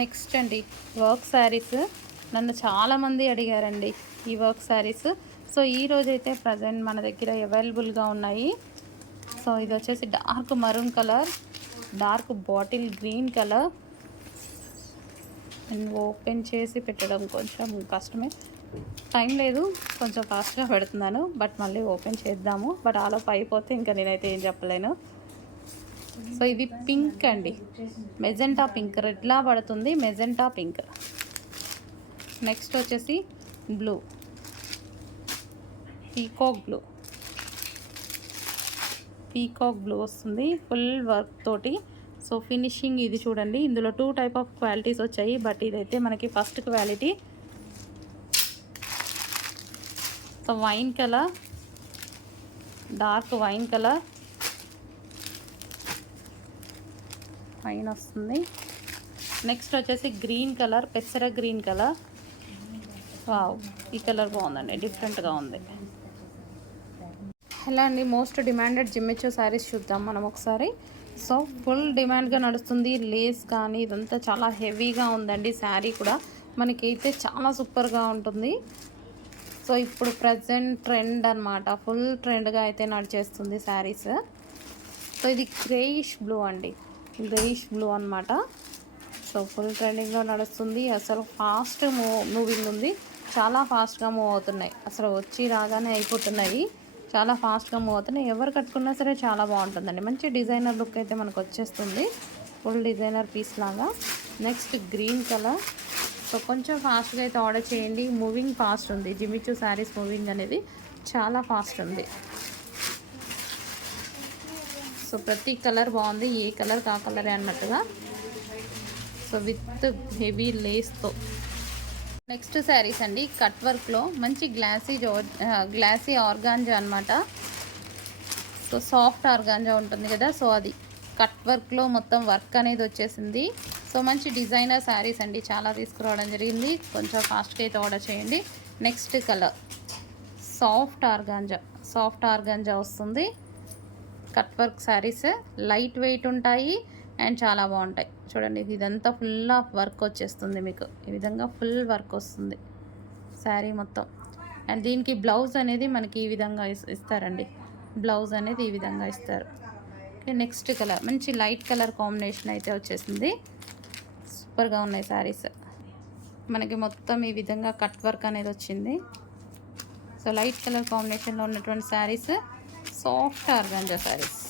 Next అండి work saris. నన్ను చాలామంది అడిగారండి ఈ వర్క్ శారీస్. సో ఈరోజైతే ప్రజెంట్ మన దగ్గర అవైలబుల్గా ఉన్నాయి. సో ఇది వచ్చేసి dark maroon colour, dark bottle green colour. నేను ఓపెన్ చేసి పెట్టడం కొంచెం కష్టమే, టైం లేదు, కొంచెం ఫాస్ట్గా పెడుతున్నాను. బట్ మళ్ళీ ఓపెన్ చేద్దాము. బట్ ఆలోపు అయిపోతే ఇంకా నేనైతే ఏం చెప్పలేను. సో ఇది పింక్ అండి, మెజెంటా పింక్, రెడ్లా పడుతుంది, మెజెంటా పింక్. నెక్స్ట్ వచ్చేసి blue, peacock blue. Peacock blue వస్తుంది ఫుల్ వర్క్ తోటి. సో ఫినిషింగ్ ఇది చూడండి. ఇందులో 2 టైప్ ఆఫ్ క్వాలిటీస్ వచ్చాయి, బట్ ఇదైతే మనకి first quality. So wine colour, dark wine colour పైన వస్తుంది. నెక్స్ట్ వచ్చేసి గ్రీన్ కలర్, పెసర గ్రీన్ కలర్. వావ్, ఈ కలర్ బాగుందండి, డిఫరెంట్గా ఉంది. ఎలా అండి, మోస్ట్ డిమాండెడ్ జిమ్మిచో శారీస్ చూద్దాం మనం ఒకసారి. సో ఫుల్ డిమాండ్గా నడుస్తుంది. లేస్ కానీ ఇదంతా చాలా హెవీగా ఉందండి. శారీ కూడా మనకైతే చాలా సూపర్గా ఉంటుంది. సో ఇప్పుడు ప్రజెంట్ ట్రెండ్ అనమాట, ఫుల్ ట్రెండ్గా అయితే నడిచేస్తుంది శారీస్. సో ఇది గ్రేయిష్ బ్లూ అండి, గ్రేయిష్ బ్లూ అనమాట. సో ఫుల్ ట్రెండింగ్లో నడుస్తుంది. అసలు ఫాస్ట్ మూవింగ్ ఉంది, చాలా ఫాస్ట్గా మూవ్ అవుతున్నాయి. అసలు వచ్చి రాగానే అయిపోతున్నాయి, చాలా ఫాస్ట్గా మూవ్ అవుతున్నాయి. ఎవరు కట్టుకున్నా సరే చాలా బాగుంటుందండి. మంచి డిజైనర్ లుక్ అయితే మనకు వచ్చేస్తుంది, ఫుల్ డిజైనర్ పీస్ లాగా. Next green colour. సో కొంచెం ఫాస్ట్గా అయితే ఆర్డర్ చేయండి, మూవింగ్ ఫాస్ట్ ఉంది. జిమ్మిచూ శారీస్ మూవింగ్ అనేది చాలా ఫాస్ట్ ఉంది. సో ప్రతి కలర్ బాగుంది, ఏ కలర్ కా కలరే అన్నట్టుగా. సో విత్ హెవీ లేస్తో. నెక్స్ట్ శారీస్ అండి కట్ వర్క్లో మంచి గ్లాసీ ఆర్గాంజా అనమాట. సో సాఫ్ట్ ఆర్గాంజా ఉంటుంది కదా, సో అది కట్ వర్క్లో మొత్తం వర్క్ అనేది వచ్చేసింది. సో మంచి డిజైనర్ శారీస్ అండి, చాలా తీసుకురావడం జరిగింది. కొంచెం ఫాస్ట్గా అయితే ఆర్డర్ చేయండి. నెక్స్ట్ కలర్ సాఫ్ట్ ఆర్గాంజా వస్తుంది. Cut work saris light weight ఉంటాయి అండ్ చాలా బాగుంటాయి. చూడండి, ఇదంతా ఫుల్ ఆఫ్ వర్క్ వచ్చేస్తుంది మీకు. ఈ విధంగా ఫుల్ వర్క్ వస్తుంది శారీ మొత్తం. అండ్ దీనికి బ్లౌజ్ అనేది మనకి ఈ విధంగా ఇస్తారండి, బ్లౌజ్ అనేది ఈ విధంగా ఇస్తారు. ఓకే, నెక్స్ట్ కలర్ మంచి లైట్ కలర్ కాంబినేషన్ అయితే వచ్చేసింది. సూపర్గా ఉన్నాయి శారీస్. మనకి మొత్తం ఈ విధంగా కట్ వర్క్ అనేది వచ్చింది. సో లైట్ కలర్ కాంబినేషన్లో ఉన్నటువంటి శారీస్ సాఫ్ట్ ఆర్గాంజా శారీస్.